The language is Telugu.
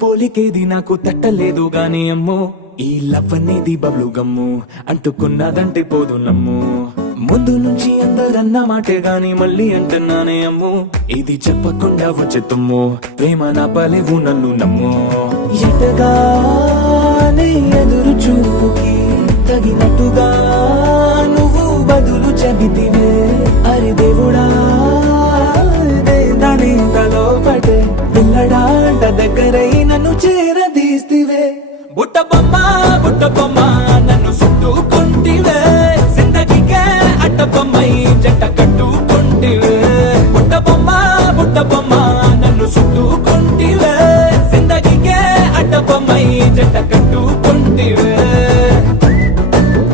పోలికేది నాకు తట్టలేదు గాని అమ్మో ఈ లవ్ అనేది బబ్లు గమ్ము అంటుకున్నదంటే పోదు నమ్ము ముందు నుంచి అందరన్న మాటే గాని మళ్ళీ అంటున్నానే అమ్ము ఇది చెప్పకుండా వచ్చే తుమ్ము ప్రేమ నా పలేవు నన్ను నమ్ము ఎటగానే ఎదురు చూపుకి తగినట్టుగా నువ్వు బదులు చెబితివే అరే దేవుడా దాని తలో పడే పిల్లడాంట దగ్గరై నన్ను చేరదీస్తివే బుట్ట బొమ్మ